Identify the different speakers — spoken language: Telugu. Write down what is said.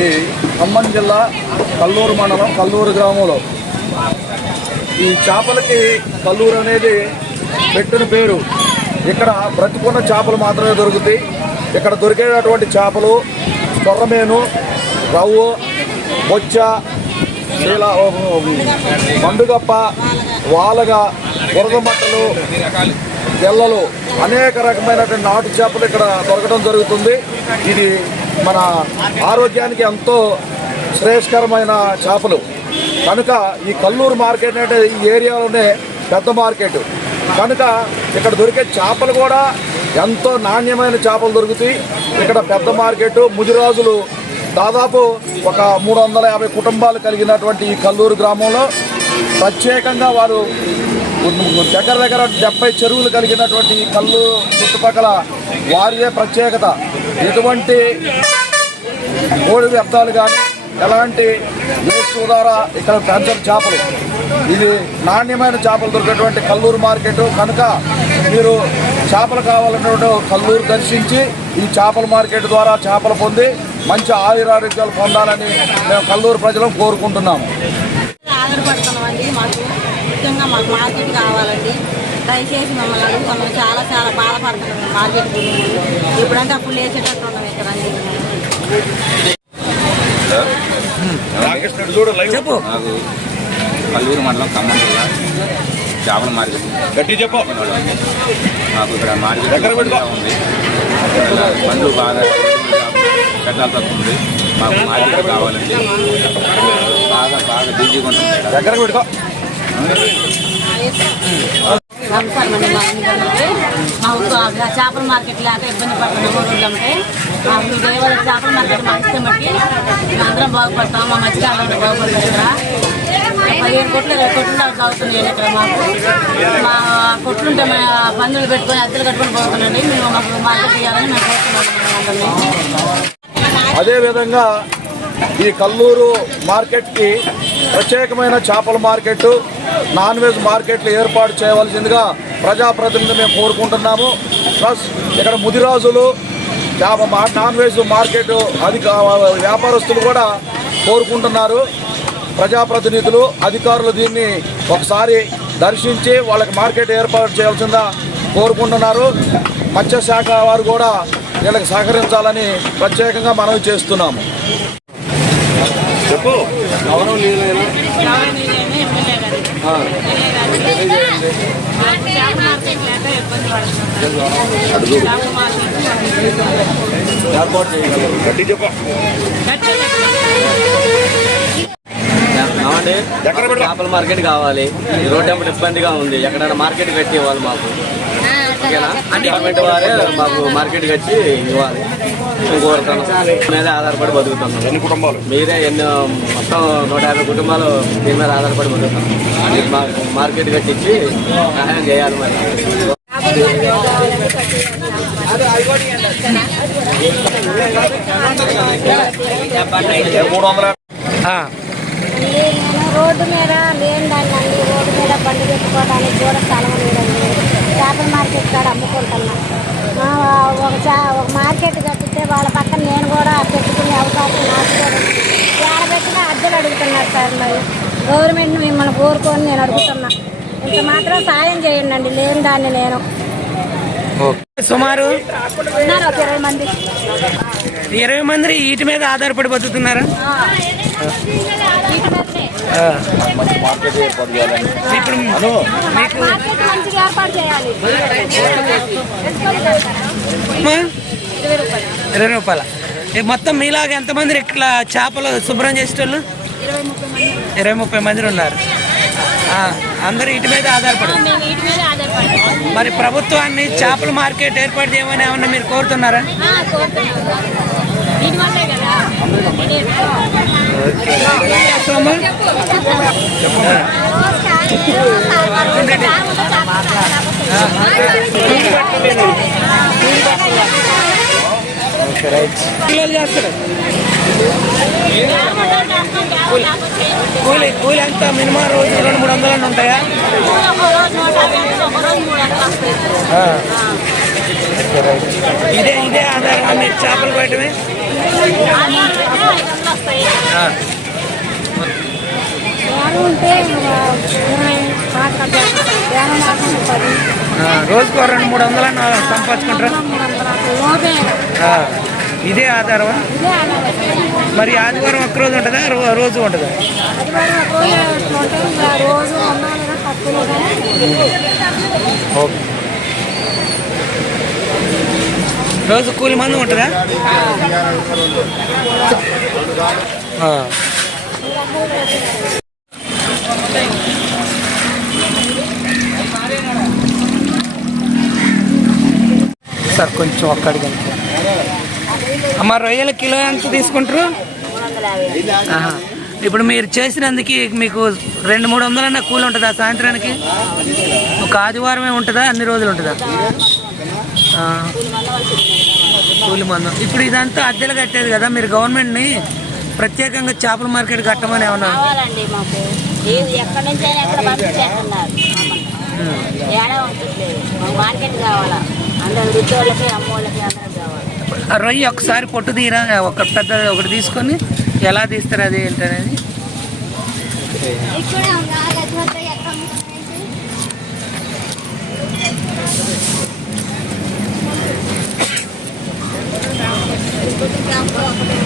Speaker 1: ఈ ఖమ్మం జిల్లా కల్లూరు మండలం కల్లూరు గ్రామంలో. ఈ చేపలకి కల్లూరు అనేది పెట్టిన పేరు. ఇక్కడ బ్రతికున్న చేపలు మాత్రమే దొరుకుతాయి. ఇక్కడ దొరికేటటువంటి చేపలు కొర్రమేను రవ్వు బొచ్చ ఇలా మండుగప్ప వాలగ బురద మట్టలు గెల్లలు అనేక రకమైనటువంటి నాటు చేపలు ఇక్కడ దొరకడం జరుగుతుంది. ఇది మన ఆరోగ్యానికి ఎంతో శ్రేయస్కరమైన చేపలు. కనుక ఈ కల్లూరు మార్కెట్ అంటే ఈ ఏరియాలోనే పెద్ద మార్కెట్. కనుక ఇక్కడ దొరికే చేపలు కూడా ఎంతో నాణ్యమైన చేపలు దొరుకుతాయి. ఇక్కడ పెద్ద మార్కెట్. ముదిరాజులు దాదాపు ఒక మూడు వందల యాభై కుటుంబాలు కలిగినటువంటి ఈ కల్లూరు గ్రామంలో ప్రత్యేకంగా వారు దగ్గర దగ్గర డెబ్బై చెరువులు కలిగినటువంటి ఈ కల్లు చుట్టుపక్కల వారిదే ప్రత్యేకత. ఎటువంటి కోడి వ్యర్థాలు కానీ ఎలాంటి వేస్ట్ ద్వారా ఇక్కడ పెంచని చేపలు ఇది నాణ్యమైన చేపలు దొరికేటువంటి కల్లూరు మార్కెట్. కనుక మీరు చేపలు కావాలన్నటువంటి కల్లూరు దర్శించి ఈ చేపల మార్కెట్ ద్వారా చేపలు పొంది మంచి ఆయురారోగ్యాలు పొందాలని మేము కల్లూరు ప్రజలను కోరుకుంటున్నాము.
Speaker 2: ఆధారపడుతున్నామండి మాకు. ముఖ్యంగా మాకు మార్కెట్ కావాలండి. దయచేసి మమ్మల్ని అడుగుతున్నాం చాలా చాలా బాధపడుతున్నాం. మార్కెట్ గురించి ఇప్పుడంటే అప్పుడు లేచేటట్టు ఉన్నాం ఇక్కడ
Speaker 3: చెప్పు. నాకు కల్లూరు మండలం ఖమ్మం జిల్లా చేపల మార్కెట్.
Speaker 1: గట్టి చెప్పు.
Speaker 3: మాకు ఇక్కడ మార్కెట్? ఉంది. బండ్లు బాగా పెట్టాల్సి వస్తుంది మాకు మార్కెట్ కావాలండి. బాగా బాగా బిజీగా ఉంటుంది.
Speaker 1: దగ్గరకు పెట్టుకో.
Speaker 2: నమస్కారం అండి మా ఇంటికి మా అక్కడ చేపల మార్కెట్ లేక ఇబ్బంది పడుతున్నాము రోజులంటే మాకు దేవాలయ చేపల మార్కెట్ మాకు ఇష్టం బట్టి మేము అందరం బాగుపడతాం మా మధ్యకాలంలో బాగుపడతాం ఇక్కడ పదిహేను కోట్లు ఇరవై కోట్లు దాకా అవుతున్నాయి ఇక్కడ మాకు మా కొట్లుంటే మా పందులు పెట్టుకొని అద్దెలు కట్టుకొని పోతున్నాండి మేము మాకు మార్కెట్ ఇవ్వాలని మేము కోరుతున్నాం అందరినీ
Speaker 1: అదేవిధంగా ఈ కల్లూరు మార్కెట్కి ప్రత్యేకమైన చేపల మార్కెట్ నాన్ వెజ్ మార్కెట్లు ఏర్పాటు చేయవలసిందిగా ప్రజాప్రతినిధి మేము కోరుకుంటున్నాము. ప్లస్ ఇక్కడ ముదిరాజులు చేప మా- నాన్ వెజ్ మార్కెట్ అధిక వ్యాపారస్తులు కూడా కోరుకుంటున్నారు. ప్రజాప్రతినిధులు అధికారులు దీన్ని ఒకసారి దర్శించి వాళ్ళకి మార్కెట్ ఏర్పాటు చేయాల్సిందా కోరుకుంటున్నారు. మత్స్యశాఖ వారు కూడా వీళ్ళకి సహకరించాలని ప్రత్యేకంగా మనవి చేస్తున్నాము. చెప్పు. ఏర్పాటు చేయగలరు. గట్టి చెప్పు
Speaker 4: ఏమండి?
Speaker 1: ఎక్కడ పెడదాం?
Speaker 4: చేపల మార్కెట్ కావాలి. ఈ రోడ్ ఎంపటి ఇబ్బందిగా ఉంది. ఎక్కడైనా మార్కెట్ కట్టి ఇవ్వాలి మాకు గవర్నమెంట్ వారే మాకు మార్కెట్ కట్టి ఇవ్వాలి. కోరుతున్నాం. మీదే ఆధారపడి బతుకుతున్నాం.
Speaker 1: ఎన్ని కుటుంబాలు?
Speaker 4: మీరే ఎన్నో మొత్తం నూట యాభై కుటుంబాలు దీని మీద ఆధారపడి బతుకుతున్నాం. మాకు మార్కెట్ కట్టించి సహాయం చేయాలి మరి.
Speaker 1: మూడు వందల?
Speaker 5: నేను రోడ్డు మీద లేదండి బండి పెట్టుకోవడానికి కూడా స్థలం లేదండి చేపల మార్కెట్ కాడ అమ్ముకుంటున్నా. ఒక చా ఒక మార్కెట్ కట్టితే వాళ్ళ పక్కన నేను కూడా పెట్టుకునే అవకాశం నాకు కూడా. ఏడ పెట్టినా అద్దెలు అడుగుతున్నారు సార్ మరి. గవర్నమెంట్ మిమ్మల్ని కోరుకొని నేను అడుగుతున్నా. ఇంత మాత్రం సాయం చేయండి అండి. లేని దాన్ని నేను.
Speaker 6: సుమారు?
Speaker 5: ఇరవై మంది.
Speaker 6: ఇరవై మంది వీటి మీద ఆధారపడి బతుకుతున్నారా?
Speaker 1: మార్కెట్ ఏర్పాటు చేయాలని
Speaker 5: ఇరవై రూపాయల.
Speaker 6: మొత్తం మీలాగా ఎంతమంది ఇట్లా చేపలు శుభ్రం చేసేటోళ్ళు?
Speaker 5: ఇరవై ముప్పై మంది
Speaker 6: ఇరవై ముప్పై మంది ఉన్నారు అందరూ ఇటు మీద ఆధారపడి
Speaker 5: మీద ఆధారపడి
Speaker 6: మరి ప్రభుత్వాన్ని చేపల మార్కెట్ ఏర్పాటు చేయమని ఏమన్నా మీరు కోరుతున్నారా? పిల్లలు చేస్తారు కూలి కూలి ఎంత మినిమం రోజు రెండు మూడు వందలు ఉంటాయా? ఇదే ఇదే ఆధారంగా మీరు చేపలు పట్టమే రోజుకో రెండు మూడు సంపాదించుకుంటారా?
Speaker 5: వందల
Speaker 6: ఆ, ఇదే ఆధారమా? మరి ఆదివారం ఒక్క రోజు ఉంటుందా? రో- రోజు ఉంటుందా? ఓకే. రోజు కూలి మంది ఉంటుందా? సార్ కొంచెం ఒక్కడికి అమ్మ రొయ్యల కిలో ఎంత తీసుకుంటారు? ఇప్పుడు మీరు చేసినందుకు మీకు రెండు మూడు వందలన్న కూలి ఉంటుందా సాయంత్రానికి? ఒక ఆదివారమే ఉంటుందా? అన్ని రోజులు ఉంటుందా? కూలి మందం. ఇప్పుడు ఇదంతా అద్దెలు కట్టేది కదా మీరు గవర్నమెంట్ని ప్రత్యేకంగా చేపల మార్కెట్ కట్టమని ఏమన్నా? రొయ్య ఒకసారి పొట్టు తీరా ఒక పెద్ద ఒకటి తీసుకొని ఎలా తీస్తారు అది ఏంటనేది?
Speaker 5: lang po.